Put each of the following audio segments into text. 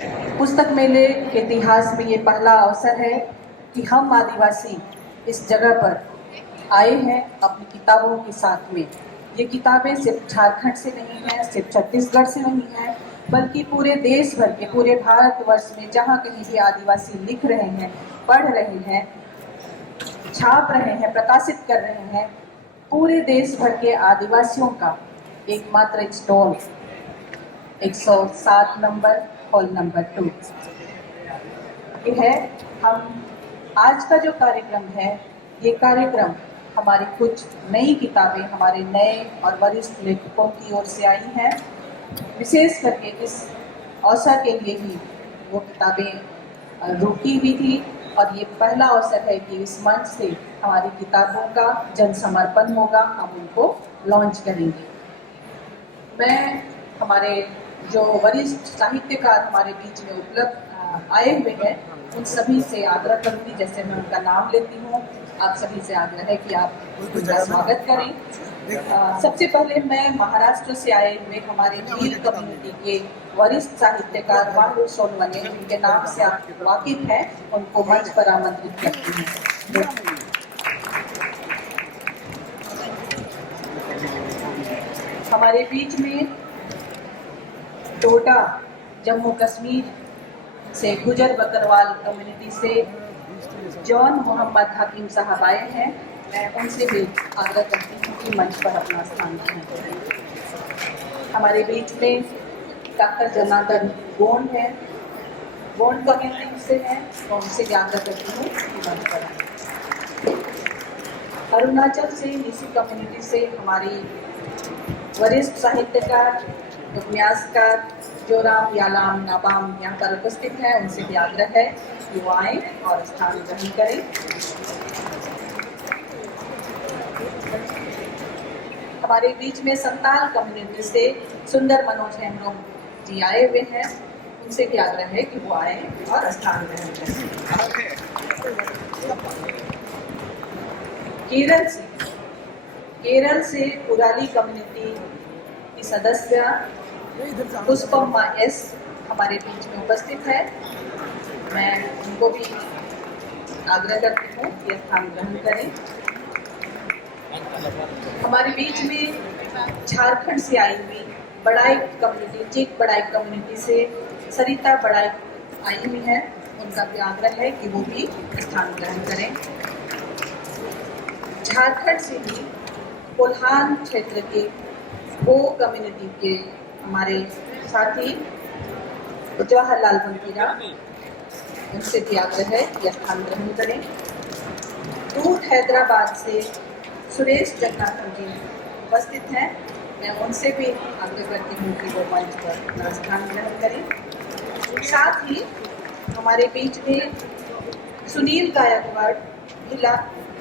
पुस्तक मेले के इतिहास में ये पहला अवसर है कि हम आदिवासी इस जगह पर आए हैं अपनी किताबों के साथ में। ये किताबें सिर्फ झारखंड से नहीं है, सिर्फ छत्तीसगढ़ से नहीं है, बल्कि पूरे देश भर के, पूरे भारतवर्ष में जहाँ कहीं भी आदिवासी लिख रहे हैं, पढ़ रहे हैं, छाप रहे हैं, प्रकाशित कर रहे हैं, पूरे देश भर के आदिवासियों का एकमात्र एक स्टॉल 107 नंबर हॉल नंबर 2 ये है। हम आज का जो कार्यक्रम है, ये कार्यक्रम हमारी कुछ नई किताबें हमारे नए और वरिष्ठ लेखकों की ओर से आई हैं। विशेष करके इस अवसर के लिए ही वो किताबें रोकी हुई थी और ये पहला अवसर है कि इस मंच से हमारी किताबों का जन समर्पण होगा, हम उनको लॉन्च करेंगे। मैं हमारे जो वरिष्ठ साहित्यकार हमारे बीच में उपलब्ध आए हुए हैं, उन सभी से आग्रह करूंगी, जैसे मैं उनका नाम लेती हूँ, आप सभी से आग्रह है कि आप उनका स्वागत करें। सबसे पहले मैं महाराष्ट्र से आए हुए हमारे भील कम्युनिटी के वरिष्ठ साहित्यकार वाहू सोनवने, जिनके नाम से आप वाकिफ हैं, उनको मंच पर आमंत्रित करती हूँ। हमारे बीच में टोडा जम्मू कश्मीर से गुजर बकरवाल कम्युनिटी से जॉन मोहम्मद हकीम साहब आए हैं। मैं उनसे भी आग्रह करती हूँ कि मंच पर अपना स्थान ग्रहण करें। हमारे बीच में डॉक्टर जनार्दन गोंड है, गोंड कम्युनिटी से हैं, तो उनसे भी आग्रह करती हूँ कि मंच पर आए। अरुणाचल से निसी कम्युनिटी से हमारी वरिष्ठ साहित्यकार उपन्यासकार जोराम यालाम नाबाम यहाँ पर उपस्थित हैं, उनसे भी आग्रह है कि वो आए और स्थान ग्रहण करें। हमारे बीच में संताल कम्युनिटी से सुंदर मनोज हेमब्रम जी आए हुए हैं, उनसे भी आग्रह है कि वो आए और स्थान ग्रहण करें। केरल से कुराली कम्युनिटी की सदस्य पुष्पम्मा एस हमारे बीच में उपस्थित है। मैं उनको भी आग्रह करती हूँ कि स्थान ग्रहण करें। हमारे बीच में झारखंड से आई हुई बड़ाई कम्युनिटी, चीक बड़ाई कम्युनिटी से सरिता बड़ाई आई हुई है, उनका भी आग्रह है कि वो भी स्थान ग्रहण करें। झारखंड से ही कोल्हान क्षेत्र के वो कम्युनिटी के हमारे साथी जवाहरलाल बंकीरा, उनसे भी आग्रह है कि स्थान ग्रहण करें। दूर हैदराबाद से सुरेश जगन्नाथन जी उपस्थित हैं, मैं उनसे भी आग्रह करती हूँ कि वो मंच पर अपना स्थान ग्रहण करें। साथ ही हमारे बीच में सुनील गायकवाड़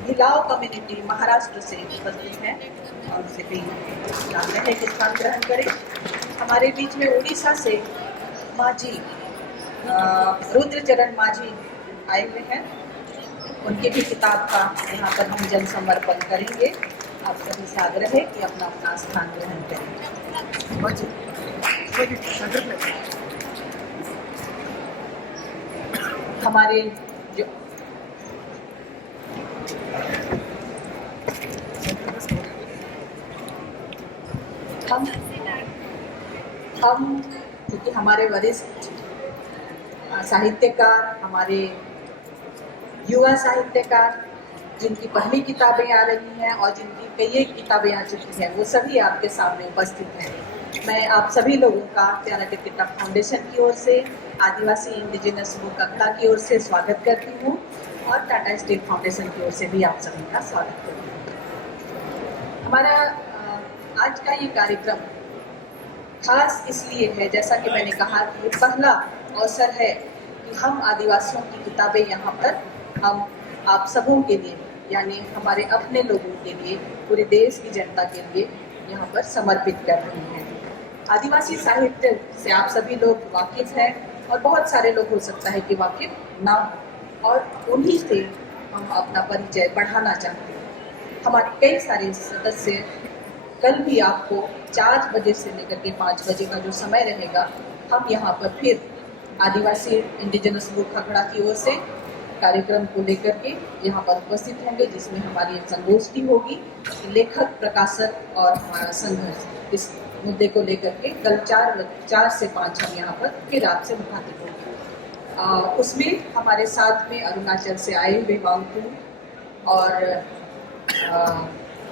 भिलाव कम्युनिटी महाराष्ट्र से उपस्थित हैं, और उनसे भी आग्रह है कि स्थान ग्रहण करें। हमारे बीच में उड़ीसा से माझी रुद्रचरण माझी आए हुए हैं, उनके भी किताब का यहाँ पर हम जन समर्पण करेंगे। आप सभी से आग्रह है कि अपना अपना स्थान ग्रहण करें। हमारे जो हम क्योंकि हमारे वरिष्ठ साहित्यकार, हमारे युवा साहित्यकार जिनकी पहली किताबें आ रही हैं और जिनकी कई किताबें आ चुकी हैं, वो सभी आपके सामने उपस्थित हैं। मैं आप सभी लोगों का प्यारा किताब फाउंडेशन की ओर से, आदिवासी इंडिजिनस बुक अक्ता की ओर से स्वागत करती हूँ और टाटा स्टील फाउंडेशन की ओर से भी आप सभी का स्वागत करती हूँ। हमारा आज का ये कार्यक्रम खास इसलिए है, जैसा कि मैंने कहा कि ये पहला अवसर है कि हम आदिवासियों की किताबें यहाँ पर हम आप सबों के लिए, यानी हमारे अपने लोगों के लिए, पूरे देश की जनता के लिए यहाँ पर समर्पित कर रहे हैं। आदिवासी साहित्य से आप सभी लोग वाकिफ हैं और बहुत सारे लोग हो सकता है कि वाकिफ ना हो, और उन्हीं से हम अपना परिचय बढ़ाना चाहते हैं। हमारे कई सारे सदस्य कल भी आपको 4 बजे से लेकर के 5 बजे का जो समय रहेगा, हम यहाँ पर फिर आदिवासी इंडिजिनस ग्रुप खगड़ा की ओर से कार्यक्रम को लेकर के यहाँ पर उपस्थित होंगे, जिसमें हमारी एक संगोष्ठी होगी, लेखक, प्रकाशक और हमारा संघर्ष, इस मुद्दे को लेकर के कल 4 से 5 हम यहाँ पर फिर आपसे मुखातिब होंगे। उसमें हमारे साथ में अरुणाचल से आए हुए बांकू और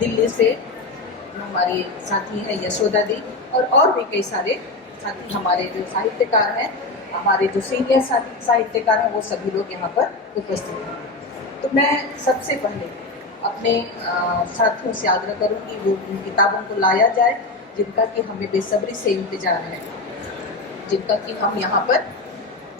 दिल्ली से हमारे साथी हैं यशोदा दी और भी कई सारे साथी हमारे जो साहित्यकार हैं, हमारे जो सीनियर साहित्यकार हैं, वो सभी लोग यहाँ पर उपस्थित हैं। तो मैं सबसे पहले अपने साथियों से आग्रह करूँगी वो उन किताबों को लाया जाए जिनका कि हमें बेसब्री से इंतजार है, जिनका कि हम यहाँ पर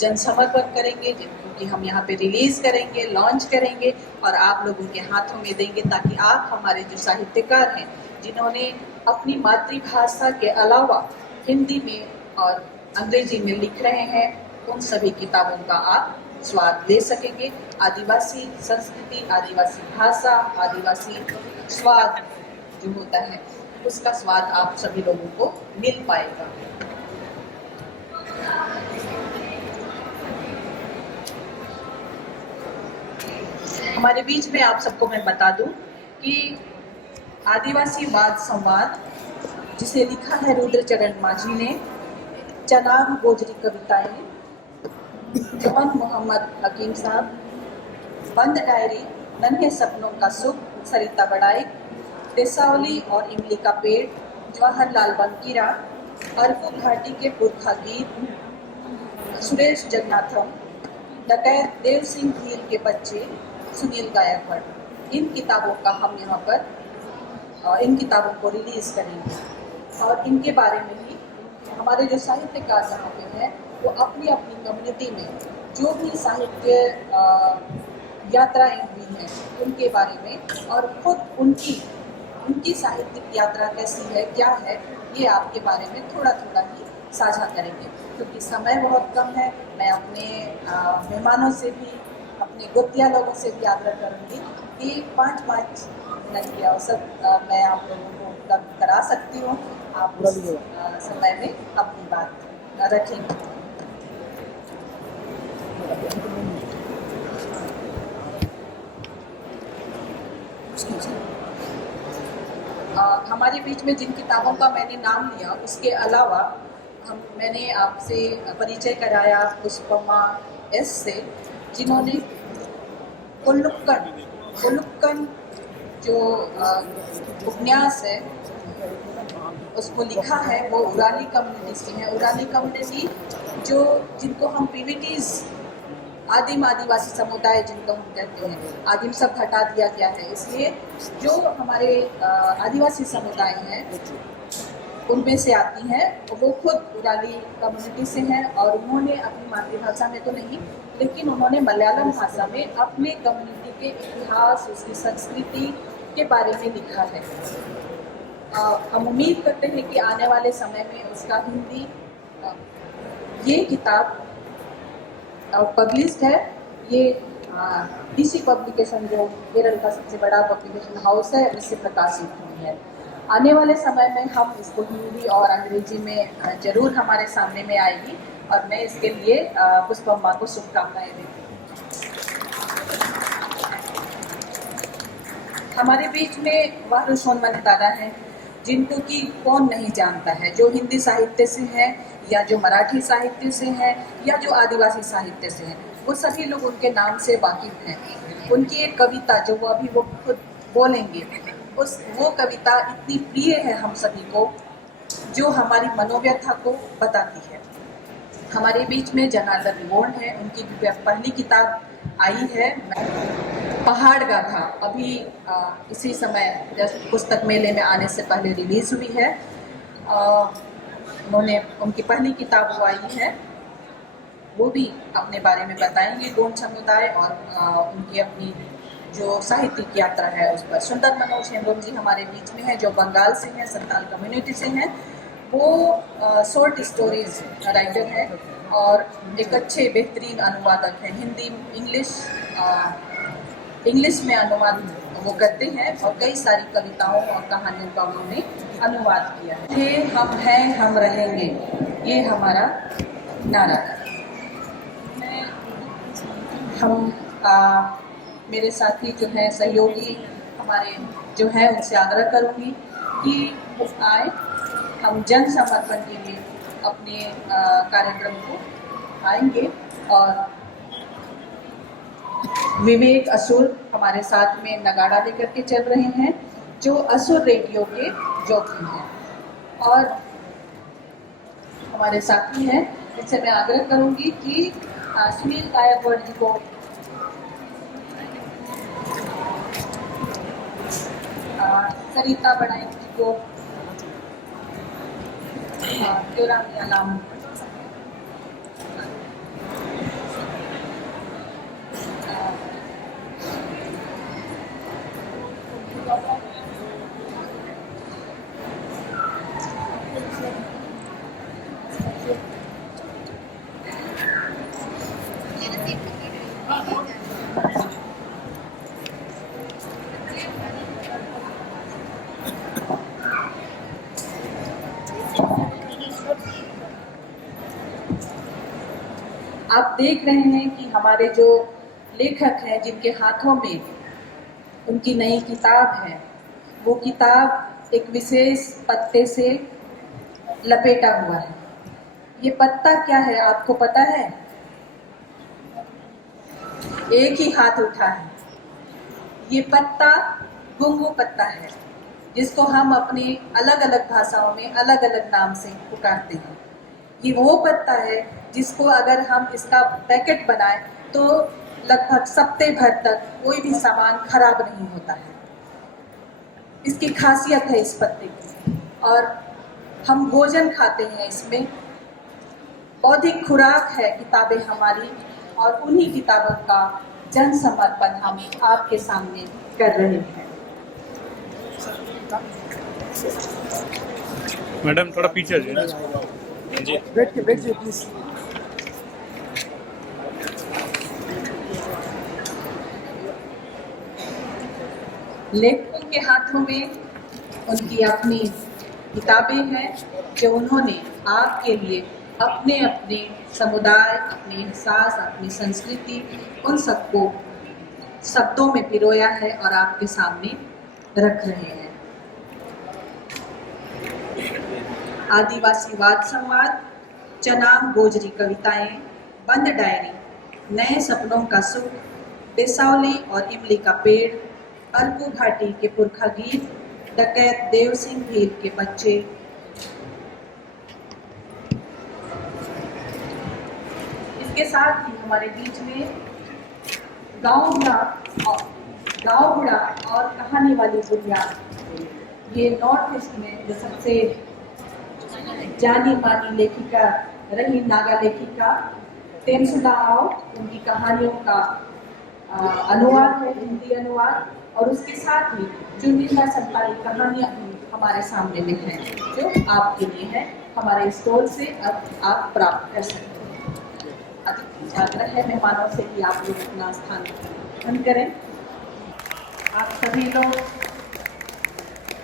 जनसमर्पण करेंगे, जिनको कि हम यहाँ पे रिलीज करेंगे, लॉन्च करेंगे और आप लोगों के हाथों में देंगे, ताकि आप हमारे जो साहित्यकार हैं जिन्होंने अपनी मातृभाषा के अलावा हिंदी में और अंग्रेजी में लिख रहे हैं, उन सभी किताबों का आप स्वाद ले सकेंगे। आदिवासी संस्कृति, आदिवासी भाषा, आदिवासी स्वाद जो होता है, उसका स्वाद आप सभी लोगों को मिल पाएगा। हमारे बीच में आप सबको मैं बता दूं कि आदिवासी वाद संवाद, जिसे लिखा है रुद्रचरण माझी ने, चनाब गोजरी कविताएं, जमन मोहम्मद हकीम साहब, बंद डायरी, नन्हे सपनों का सुख, सरिता बड़ाई, तेसावली और इमली का पेड़, जवाहरलाल बंकीरा, अरकू घाटी के पुरखा गीत, सुरेश जगन्नाथम, डकैत देव सिंह भील के बच्चे, सुनील गायकवाड़, इन किताबों का हम यहाँ पर इन किताबों को रिलीज करेंगे और इनके बारे में ही हमारे जो साहित्यकार यहाँ पे हैं वो अपनी अपनी कम्युनिटी में जो भी साहित्य यात्राएं हुई हैं उनके बारे में और खुद उनकी साहित्यिक यात्रा कैसी है, क्या है, ये आपके बारे में थोड़ा थोड़ा ही साझा करेंगे। क्योंकि समय बहुत कम है, मैं अपने मेहमानों से भी, अपने गुप्तिया लोगों से भी आग्रह करूँगी कि 5-5 मिनट की औसत मैं आप लोगों को उपलब्ध करा सकती हूँ। आप उस समय में अपनी बात रखेंगे। हमारे बीच में जिन किताबों का मैंने नाम लिया, उसके अलावा मैंने आपसे परिचय कराया पुष्पमा एस से, जिन्होंने उल्लुक्कन जो उपन्यास है उसको लिखा है, वो उराली कम्युनिटी से है। उराली कम्युनिटी जिनको हम पीवीटीज, आदिम आदिवासी समुदाय जिनको हम कहते हैं, आदिम सब हटा दिया गया है, इसलिए जो हमारे आदिवासी समुदाय हैं उनमें से आती हैं, वो खुद उराली कम्युनिटी से हैं और उन्होंने अपनी मातृभाषा में तो नहीं, लेकिन उन्होंने मलयालम भाषा में अपने कम्युनिटी के इतिहास, उसकी संस्कृति के बारे में लिखा है। हम उम्मीद करते हैं कि आने वाले समय में उसका हिंदी ये किताब पब्लिश्ड है। ये डीसी पब्लिकेशन जो केरल का सबसे बड़ा पब्लिकेशन हाउस है, इससे प्रकाशित हुई है। आने वाले समय में हम इसको हिंदी और अंग्रेजी में जरूर हमारे सामने में आएगी और मैं इसके लिए पुष्पम्मा को शुभकामनाएं देती हूँ। हमारे बीच में वारू सोनमन दादा हैं, जिनको कि कौन नहीं जानता है, जो हिंदी साहित्य से है या जो मराठी साहित्य से है या जो आदिवासी साहित्य से है, वो सभी लोग उनके नाम से वाकिफ हैं। उनकी एक कविता जो वो खुद बोलेंगे, वो कविता इतनी प्रिय है हम सभी को, जो हमारी मनोव्यथा को बताती है। हमारे बीच में जनार्दन गोंड है, उनकी पहली किताब आई है पहाड़ गाथा, अभी इसी समय पुस्तक मेले में आने से पहले रिलीज हुई है। उनकी पहली किताब वो आई है, वो भी अपने बारे में बताएंगे गोंड समुदाय और उनकी अपनी जो साहित्यिक यात्रा है उस पर। सुंदर मनोज हेम्ब्रोम जी हमारे बीच में है, जो बंगाल से हैं, संताल कम्युनिटी से हैं। वो शॉर्ट स्टोरीज राइटर हैं और एक अच्छे बेहतरीन अनुवादक हैं। हिंदी इंग्लिश में अनुवाद वो करते हैं और कई सारी कविताओं और कहानियों का उन्होंने अनुवाद किया है। हम हैं, हम रहेंगे, ये हमारा नारा है। हम मेरे साथी जो है सहयोगी हमारे जो है उनसे आग्रह करूँगी कि आए, हम जन समर्पण के लिए अपने कार्यक्रम को आएंगे। और विवेक असुर हमारे साथ में नगाड़ा लेकर के चल रहे हैं, जो असुर रेडियो के जॉकी हैं। और हमारे साथी हैं, इनसे मैं आग्रह करूंगी कि सुनील गायकवाड़ जी को सरिता बनाई जी को क्योराम अलाम आप देख रहे हैं कि हमारे जो लेखक हैं, जिनके हाथों में उनकी नई किताब है, वो किताब एक विशेष पत्ते से लपेटा हुआ है। ये पत्ता क्या है आपको पता है? एक ही हाथ उठा है। ये पत्ता गुंगू पत्ता है, जिसको हम अपनी अलग अलग भाषाओं में अलग अलग नाम से पुकारते हैं। ये वो पत्ता है जिसको अगर हम इसका पैकेट बनाएं तो लगभग हफ्ते भर तक कोई भी सामान खराब नहीं होता है। इसकी खासियत है इस पत्ते की। और हम भोजन खाते हैं इसमें, बौद्धिक खुराक है किताबें हमारी, और उन्हीं किताबों का जन समर्पण हम आपके सामने कर रहे हैं। मैडम थोड़ा पीछे आ जाइए जी, बैठ जाइए प्लीज। लेखकों के हाथों में उनकी अपनी किताबें हैं, जो उन्होंने आपके लिए अपने अपने समुदाय, अपने एहसास, अपनी संस्कृति, उन सबको शब्दों में पिरोया है और आपके सामने रख रहे हैं। आदिवासी वाद संवाद, चनाम गोजरी कविताएं, बंद डायरी, नए सपनों का सुख, बेसावली और इमली का पेड़, अलगू घाटी के पुरखा गीत, डकैत देव सिंह भील के बच्चे, इसके साथ ही हमारे बीच में गांव बुढ़ा और कहानी वाली दुनिया, ये नॉर्थ ईस्ट में जो सबसे जानी मानी लेखिका रही, नागा लेखिका तेमसुदा आओ, उनकी कहानियों का अनुवाद है, हिंदी अनुवाद। और उसके साथ ही चुनिंदा संताली कहानियां हमारे सामने में हैं, जो आपके लिए है, हमारे स्टोर से अब आप प्राप्त कर सकते हैं। आग्रह है मेहमानों से कि आप लोग अपना स्थान ग्रहण करें। आप सभी लोग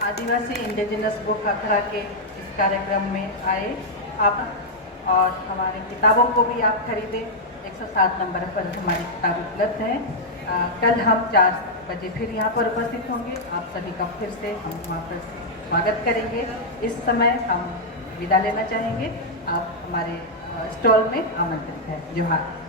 आदिवासी इंडिजिनस बुक अखड़ा के इस कार्यक्रम में आए आप, और हमारी किताबों को भी आप खरीदें। 107 नंबर पर हमारी किताब उपलब्ध है। कल हम 4 बजे फिर यहाँ पर उपस्थित होंगे। आप सभी का फिर से हम वहाँ पर स्वागत करेंगे। इस समय हम विदा लेना चाहेंगे। आप हमारे स्टॉल में आमंत्रित हैं। जोहार।